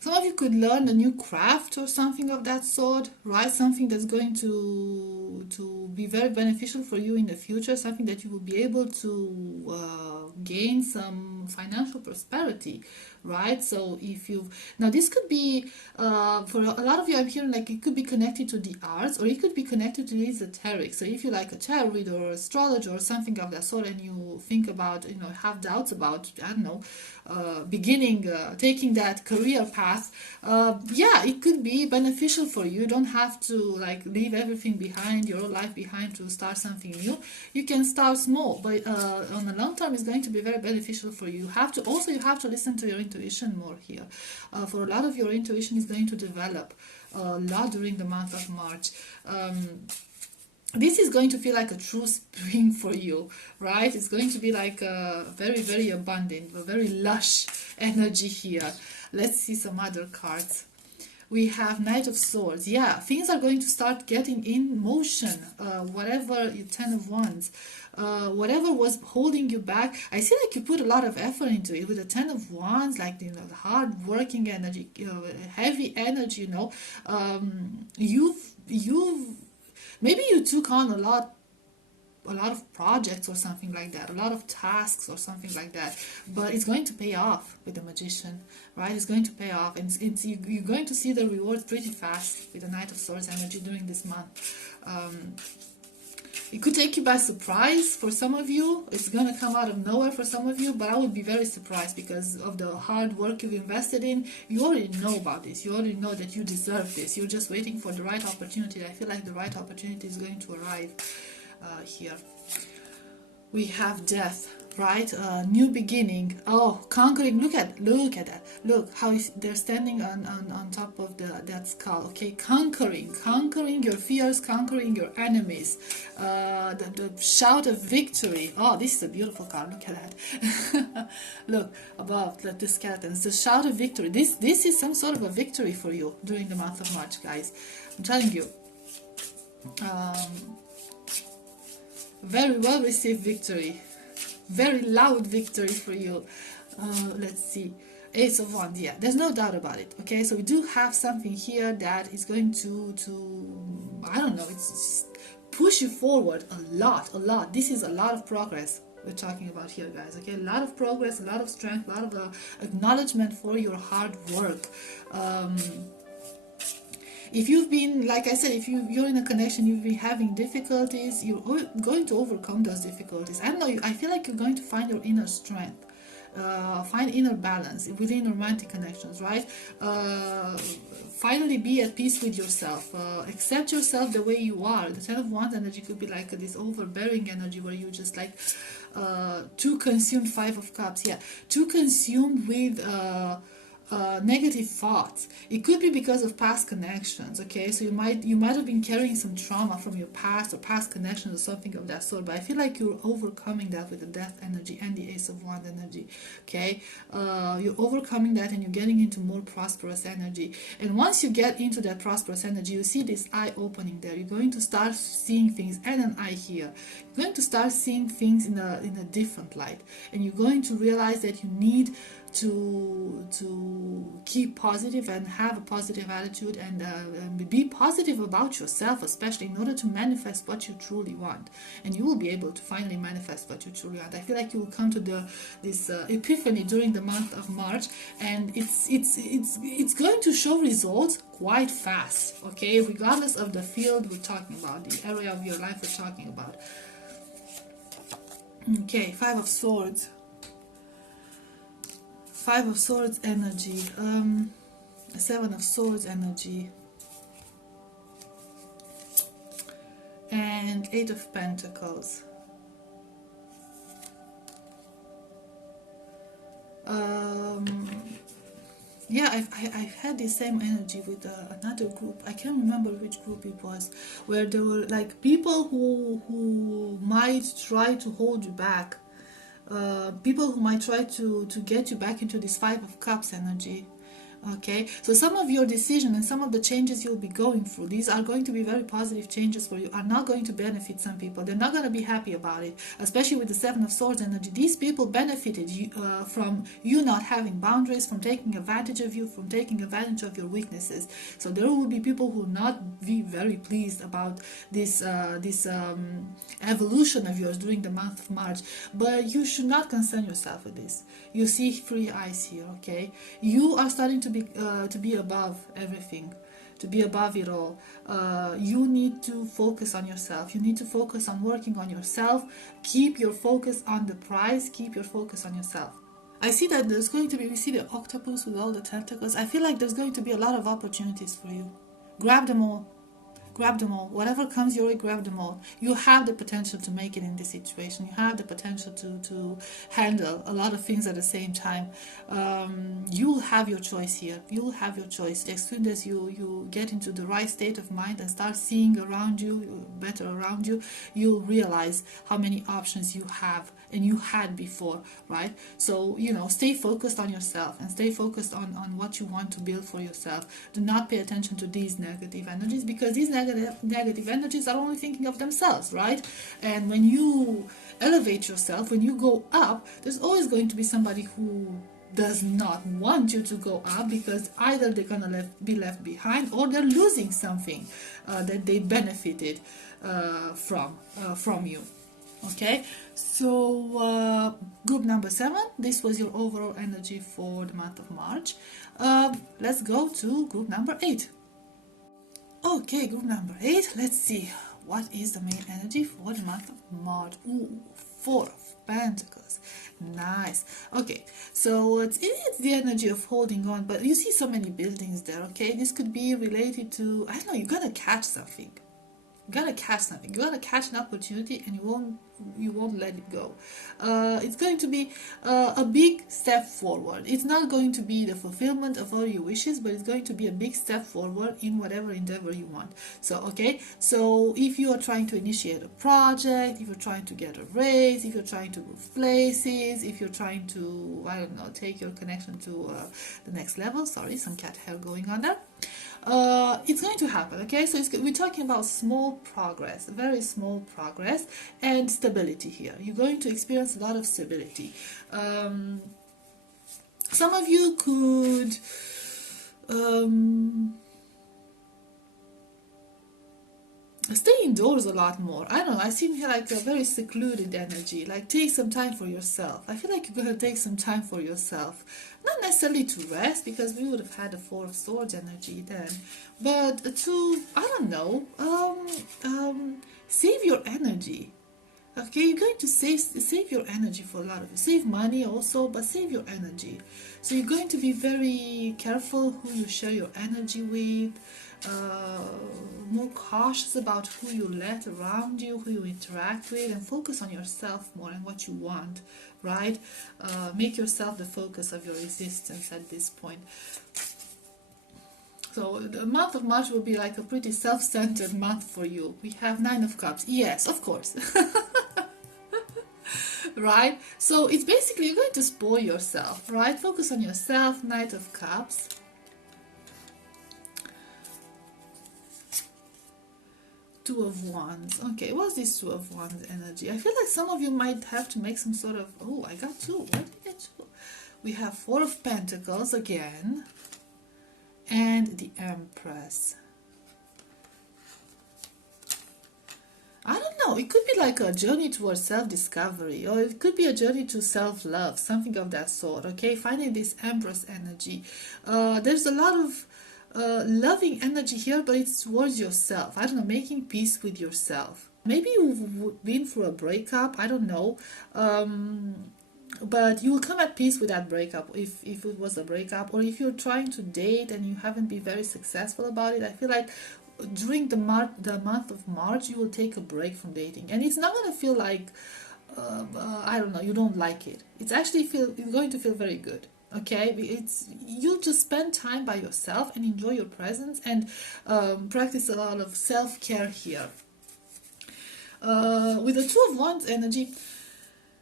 Some of you could learn a new craft or something of that sort, right? Something that's going to be very beneficial for you in the future, something that you will be able to gain some financial prosperity, right? So if you now this could be for a lot of you, I'm hearing like it could be connected to the arts, or it could be connected to the esoteric. So if you like a tarot reader or astrologer or something of that sort, and you think about, you know, have doubts about, I don't know, taking that career path, yeah, it could be beneficial for you. You don't have to like leave everything behind, your whole life behind, to start something new. You can start small, but on the long term, it's going to be very beneficial for you. You have to listen to your intuition more here. For a lot of your intuition is going to develop a lot during the month of March. This is going to feel like a true spring for you, right? It's going to be like a very, very abundant, a very lush energy here. Let's see some other cards. We have Knight of Swords. Yeah, things are going to start getting in motion. Whatever, you Ten of Wands. Whatever was holding you back, I see like you put a lot of effort into it with the Ten of Wands, like, you know, the hard working energy, heavy energy, you know. You've maybe you took on a lot of projects or something like that, a lot of tasks or something like that, but it's going to pay off with the Magician, right? It's going to pay off, and you're going to see the rewards pretty fast with the Knight of Swords energy during this month. It could take you by surprise for some of you. It's going to come out of nowhere for some of you, but I would be very surprised because of the hard work you've invested in. You already know about this. You already know that you deserve this. You're just waiting for the right opportunity. I feel like the right opportunity is going to arrive here. We have Death, right? New beginning. Oh, conquering. Look at that. Look how they're standing on top of that skull. Okay, conquering your fears, conquering your enemies. The shout of victory. Oh, this is a beautiful card. Look at that. Look above the skeletons. The shout of victory. This is some sort of a victory for you during the month of March, guys. I'm telling you. Very well received victory, very loud victory for you. Let's see, Ace of Wands. Yeah, there's no doubt about it. Okay, so we do have something here that is going to I don't know, it's push you forward a lot. This is a lot of progress we're talking about here, guys. Okay, a lot of progress, a lot of strength, a lot of acknowledgement for your hard work. If you've been, like I said, if you're in a connection, you've been having difficulties, you're going to overcome those difficulties. I don't know, I feel like you're going to find your inner strength, find inner balance within romantic connections, right? Finally be at peace with yourself. Accept yourself the way you are. The Ten of Wands energy could be like this overbearing energy where you just like too consumed. Five of Cups, yeah, too consumed with negative thoughts. It could be because of past connections. Okay, so you might have been carrying some trauma from your past or past connections or something of that sort, but I feel like you're overcoming that with the Death energy and the Ace of Wands energy. Okay, you're overcoming that and you're getting into more prosperous energy, and once you get into that prosperous energy, you see this eye opening there. You're going to start seeing things, and an eye here. You're going to start seeing things in a different light, and you're going to realize that you need to keep positive and have a positive attitude, and be positive about yourself, especially in order to manifest what you truly want. And you will be able to finally manifest what you truly want. I feel like you will come to this epiphany during the month of March, and it's going to show results quite fast. Okay, regardless of the field we're talking about, the area of your life we're talking about. Okay, Five of Swords. Five of Swords energy, Seven of Swords energy, and Eight of Pentacles. Yeah, I've had the same energy with another group. I can't remember which group it was, where there were like people who might try to hold you back, people who might try to get you back into this Five of Cups energy. Okay, so some of your decision and some of the changes you'll be going through, these are going to be very positive changes for you, are not going to benefit some people. They're not going to be happy about it, especially with the Seven of Swords energy. These people benefited from you not having boundaries, from taking advantage of you, from taking advantage of your weaknesses. So there will be people who will not be very pleased about this evolution of yours during the month of March. But you should not concern yourself with this. You see three eyes here, okay? You are starting to be above everything, to be above it all. You need to focus on yourself. You need to focus on working on yourself. Keep your focus on the prize. Keep your focus on yourself. I see that there's going to be, we see the octopus with all the tentacles. I feel like there's going to be a lot of opportunities for you. Grab them all. Grab them all. Whatever comes your way, grab them all. You have the potential to make it in this situation. You have the potential to handle a lot of things at the same time. You'll have your choice here. You'll have your choice. As soon as you get into the right state of mind and start seeing around you, better around you, you'll realize how many options you have and you had before, right? So, stay focused on yourself and stay focused on what you want to build for yourself. Do not pay attention to these negative energies, because these negative energies are only thinking of themselves, right? And when you elevate yourself, when you go up, there's always going to be somebody who does not want you to go up, because either they're gonna be left behind, or they're losing something that they benefited from you. Okay, so group number 7, this was your overall energy for the month of March. Let's go to group number 8. Okay, group number 8, let's see what is the main energy for the month of March. Ooh, 4 of Pentacles. Nice. Okay, so it's the energy of holding on, but you see so many buildings there. Okay, this could be related to, I don't know, you're gonna catch something. You're gonna catch something. You're gonna catch an opportunity, and you won't let it go. It's going to be a big step forward. It's not going to be the fulfillment of all your wishes, but it's going to be a big step forward in whatever endeavor you want. So, okay, so if you are trying to initiate a project, if you're trying to get a raise, if you're trying to move places, if you're trying to, I don't know, take your connection to the next level. Sorry, some cat hair going on there. It's going to happen, okay? So we're talking about small progress, very small progress, and stability here. You're going to experience a lot of stability. Some of you could stay indoors a lot more. I don't know, I seem here like a very secluded energy, like take some time for yourself. I feel like you're going to take some time for yourself, not necessarily to rest, because we would have had a Four of Swords energy then, but to, I don't know, save your energy. Okay, you're going to save your energy for a lot of you. Save money also, but save your energy. So you're going to be very careful who you share your energy with, more cautious about who you let around you, who you interact with, and focus on yourself more and what you want, right? Make yourself the focus of your existence at this point. So the month of March will be like a pretty self-centered month for you. We have Nine of Cups. Yes, of course. Right? So it's basically, you're going to spoil yourself, right? Focus on yourself. Knight of Cups. Two of Wands. Okay, what's this Two of Wands energy? I feel like some of you might have to make some sort of... Oh, I got two. Why did I get two? We have Four of Pentacles again. And the Empress. I don't know, it could be like a journey towards self-discovery, or it could be a journey to self-love, something of that sort, okay? Finding this Empress energy. There's a lot of loving energy here, but it's towards yourself. I don't know, making peace with yourself. Maybe you've been through a breakup, I don't know. But you will come at peace with that breakup, if it was a breakup, or if you're trying to date and you haven't been very successful about it. I feel like during the month of March, you will take a break from dating, and it's not going to feel like I don't know, you don't like it. It's actually it's going to feel very good. Okay, it's, you'll just spend time by yourself and enjoy your presence, and practice a lot of self-care here. With the Two of Wands energy,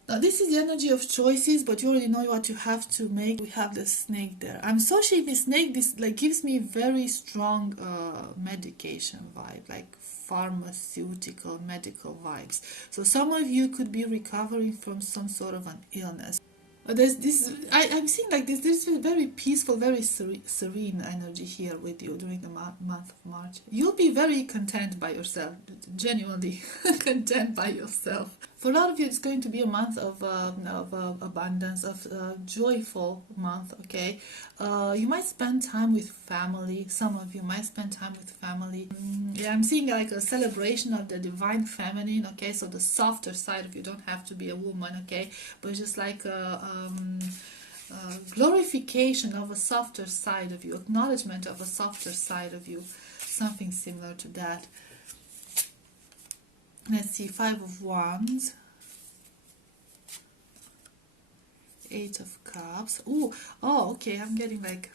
now this is the energy of choices, but you already know what you have to make. We have the snake there. I'm associating the snake, this like gives me very strong medication vibe, like pharmaceutical medical vibes. So some of you could be recovering from some sort of an illness. There's this, I'm seeing like this, there's a very peaceful, very serene energy here with you during the month of March. You'll be very content by yourself, genuinely content by yourself. For a lot of you, it's going to be a month of abundance, of joyful month, okay? You might spend time with family. Some of you might spend time with family. Yeah, I'm seeing like a celebration of the divine feminine, okay? So the softer side of you, don't have to be a woman, okay? But just like a glorification of a softer side of you, acknowledgement of a softer side of you, something similar to that. Let's see, Five of Wands, Eight of Cups. Oh, okay, I'm getting like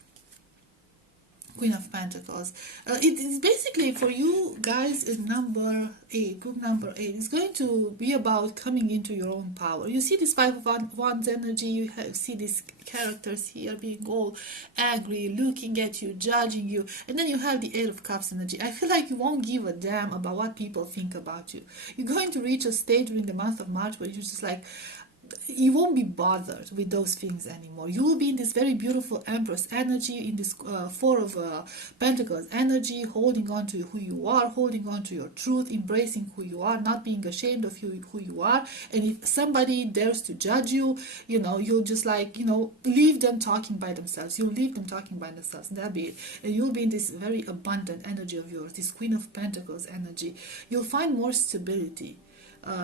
Queen of Pentacles. It is basically for you guys is number 8, group number 8. It's going to be about coming into your own power. You see this Five of Wands energy, you see these characters here being all angry, looking at you, judging you, and then you have the Eight of Cups energy. I feel like you won't give a damn about what people think about you. You're going to reach a stage during the month of March where you're just like, you won't be bothered with those things anymore. You will be in this very beautiful Empress energy, in this Four of Pentacles energy, holding on to who you are, holding on to your truth, embracing who you are, not being ashamed of who you are. And if somebody dares to judge you, you know, you'll just like, you know, leave them talking by themselves. You'll leave them talking by themselves, and that'll be it. And you'll be in this very abundant energy of yours, this Queen of Pentacles energy. You'll find more stability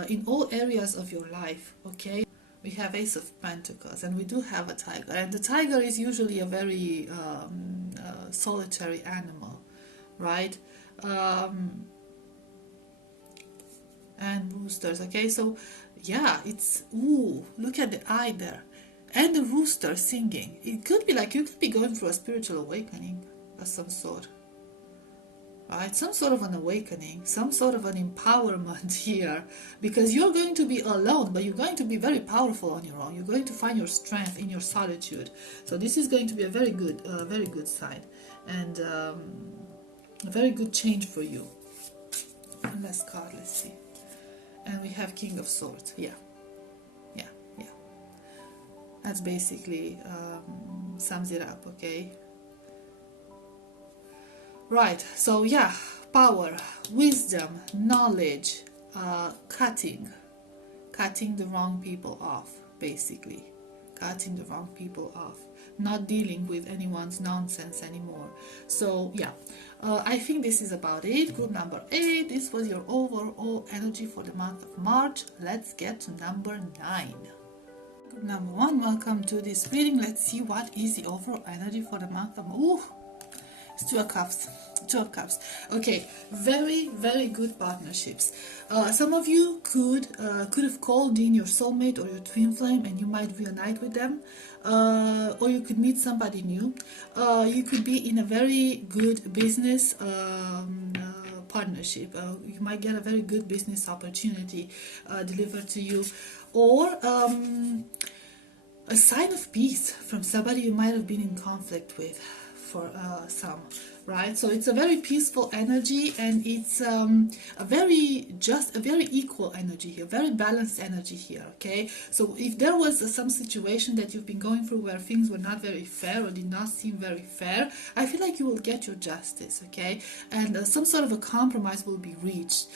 in all areas of your life, okay? We have Ace of Pentacles, and we do have a tiger, and the tiger is usually a very solitary animal, right? And roosters, okay? So yeah, it's, ooh, look at the eye there, and the rooster singing. It could be like you could be going through a spiritual awakening of some sort. Right? Some sort of an awakening, some sort of an empowerment here, because you're going to be alone, but you're going to be very powerful on your own. You're going to find your strength in your solitude. So this is going to be a very good sign, and a very good change for you. One last card, let's see. And we have King of Swords. Yeah. That's basically sums it up, okay? Right, so yeah, power, wisdom, knowledge, cutting the wrong people off, basically. Cutting the wrong people off. Not dealing with anyone's nonsense anymore. So yeah, I think this is about it. Group number 8, this was your overall energy for the month of March. Let's get to number 9. Group number 1, welcome to this reading. Let's see what is the overall energy for the month of March. It's Two of Cups. Okay, very good partnerships. Some of you could have called in your soulmate or your twin flame, and you might reunite with them, or you could meet somebody new. You could be in a very good business partnership. You might get a very good business opportunity delivered to you, or a sign of peace from somebody you might have been in conflict with for some, right? So it's a very peaceful energy, and it's a very equal energy here, very balanced energy here, okay? So if there was some situation that you've been going through where things were not very fair or did not seem very fair, I feel like you will get your justice, okay? And some sort of a compromise will be reached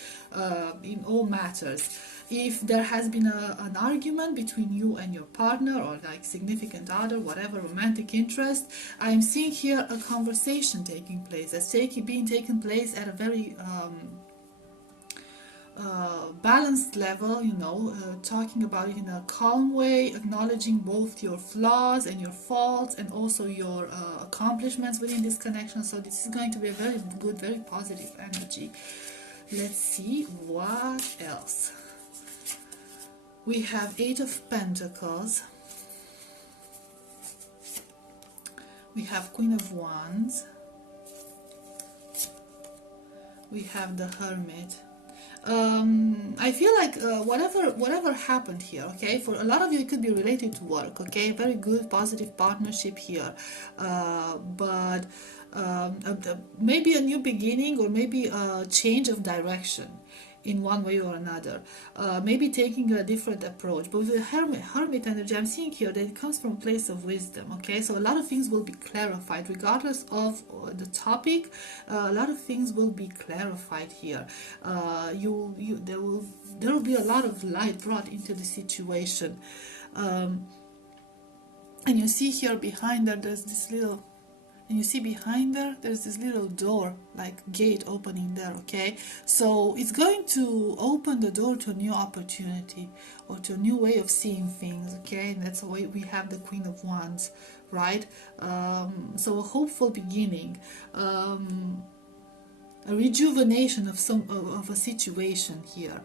in all matters. If there has been an argument between you and your partner, or like significant other, whatever romantic interest, I'm seeing here a conversation taking place. That's being taken place at a very balanced level, you know, talking about it in a calm way, acknowledging both your flaws and your faults, and also your accomplishments within this connection. So this is going to be a very good, very positive energy. Let's see what else. We have Eight of Pentacles, We have Queen of Wands. We have the Hermit. I feel like whatever happened here, okay, for a lot of you it could be related to work, okay, very good positive partnership here, but maybe a new beginning or maybe a change of direction in one way or another, maybe taking a different approach. But with the hermit energy, I'm seeing here that it comes from a place of wisdom, okay, so a lot of things will be clarified regardless of the topic. A lot of things will be clarified here. There will be a lot of light brought into the situation. And you see here behind there, there's this little, and you see behind there's this little door, like gate opening there, okay? So it's going to open the door to a new opportunity or to a new way of seeing things, okay? And that's why we have the Queen of Wands, right? So a hopeful beginning, a rejuvenation of a situation here.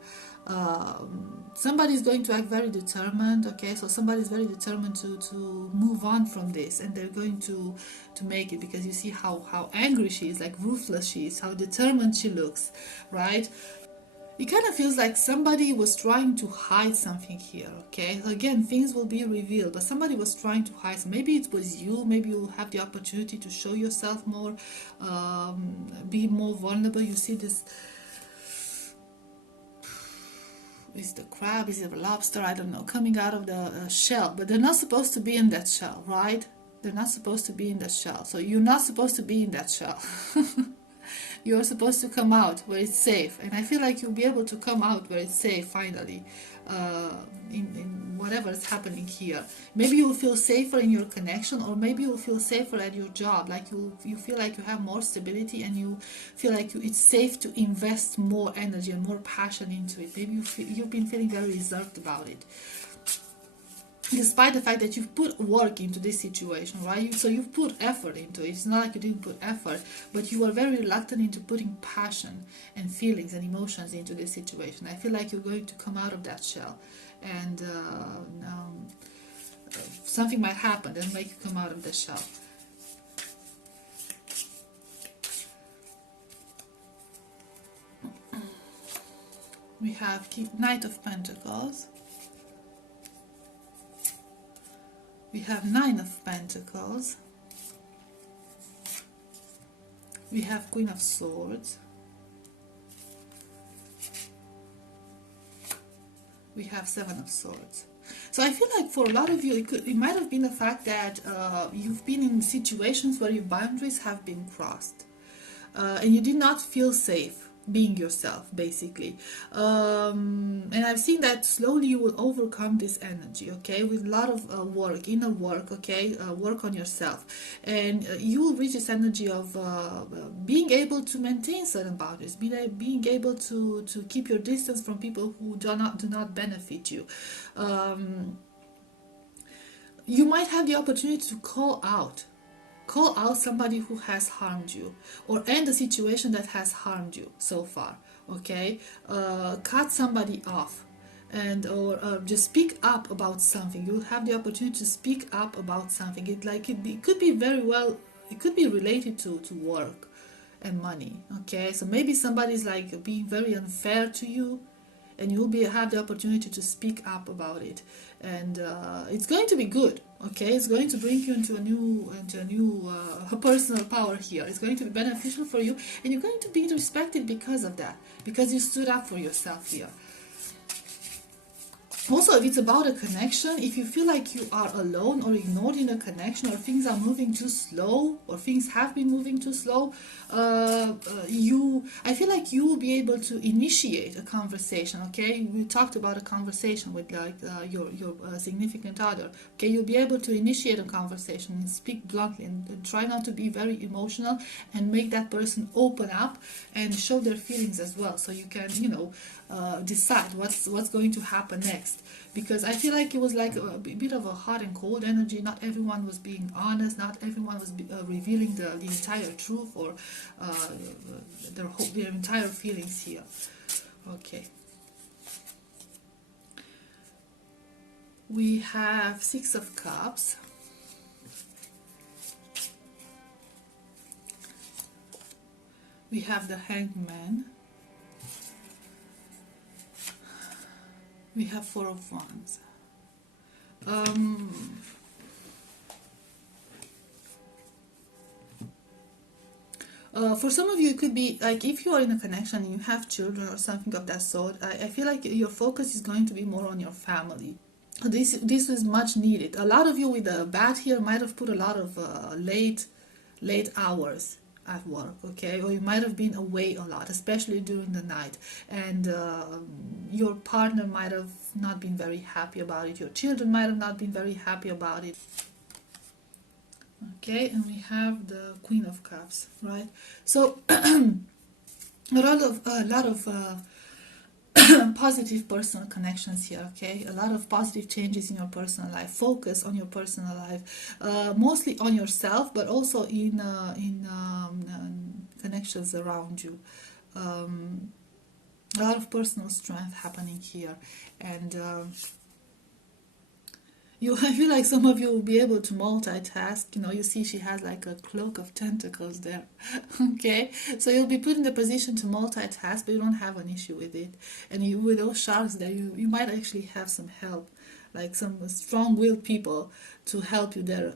Somebody's going to act very determined, okay, so somebody's very determined to move on from this, and they're going to make it, because you see how angry she is, like ruthless she is, how determined she looks, right? It kind of feels like somebody was trying to hide something here, okay? So again, things will be revealed, but somebody was trying to hide. Maybe it was you, maybe you'll have the opportunity to show yourself more, be more vulnerable. You see this, is the crab, is it a lobster, I don't know, coming out of the shell, but they're not supposed to be in that shell, right? They're not supposed to be in that shell, so you're not supposed to be in that shell. You're supposed to come out where it's safe, and I feel like you'll be able to come out where it's safe finally, in whatever is happening here. Maybe you'll feel safer in your connection, or maybe you'll feel safer at your job, like you feel like you have more stability, and you feel like it's safe to invest more energy and more passion into it. Maybe you've been feeling very reserved about it, despite the fact that you've put work into this situation, right? So you've put effort into it. It's not like you didn't put effort, but you were very reluctant into putting passion and feelings and emotions into this situation. I feel like you're going to come out of that shell, and something might happen that will make you come out of the shell. We have Knight of Pentacles. We have Nine of Pentacles. We have Queen of Swords. We have Seven of Swords. So I feel like for a lot of you, it might have been the fact that you've been in situations where your boundaries have been crossed, and you did not feel safe being yourself, basically. And I've seen that slowly you will overcome this energy, okay, with a lot of work, inner work, okay, work on yourself, and you will reach this energy of being able to maintain certain boundaries, being able to keep your distance from people who do not benefit you. You might have the opportunity to call out somebody who has harmed you, or end a situation that has harmed you so far, okay? Cut somebody off, and or just speak up about something. You have the opportunity to speak up about something. It could be very well, it could be related to work and money, okay? So maybe somebody's like being very unfair to you, and you'll have the opportunity to speak up about it, and it's going to be good, okay? It's going to bring you into a new personal power here. It's going to be beneficial for you, and you're going to be respected because of that, because you stood up for yourself here. Also, if it's about a connection, if you feel like you are alone or ignored in a connection, or things are moving too slow, or things have been moving too slow, I feel like you will be able to initiate a conversation, okay? We talked about a conversation with your significant other, okay? You'll be able to initiate a conversation and speak bluntly, and try not to be very emotional, and make that person open up and show their feelings as well, so you can, decide what's going to happen next. Because I feel like it was like a bit of a hot and cold energy. Not everyone was being honest, not everyone was revealing the entire truth, or their entire feelings here. Okay, we have Six of Cups. We have the Hangman. We have Four of Wands. For some of you, it could be like if you are in a connection and you have children or something of that sort, I feel like your focus is going to be more on your family. This is much needed. A lot of you with a bat here might have put a lot of late hours at work, okay? Or you might have been away a lot, especially during the night. And your partner might have not been very happy about it. Your children might have not been very happy about it. Okay, and we have the Queen of Cups, right? So a lot of positive personal connections here, okay? A lot of positive changes in your personal life. Focus on your personal life, mostly on yourself, but also in connections around you. A lot of personal strength happening here, and I feel like some of you will be able to multitask. You know, you see she has like a cloak of tentacles there. Okay, so you'll be put in the position to multitask, but you don't have an issue with it. And you, with those sharks there, you might actually have some help, like some strong-willed people to help you there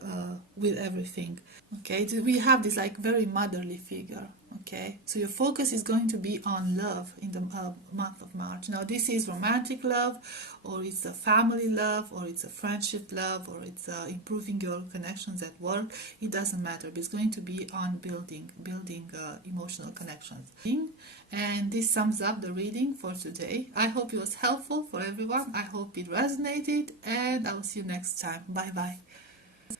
with everything. Okay, so we have this like very motherly figure. Okay, so your focus is going to be on love in the month of March. Now, this is romantic love, or it's a family love, or it's a friendship love, or it's improving your connections at work. It doesn't matter, but it's going to be on building emotional connections. And this sums up the reading for today. I hope it was helpful for everyone. I hope it resonated, and I will see you next time. Bye bye.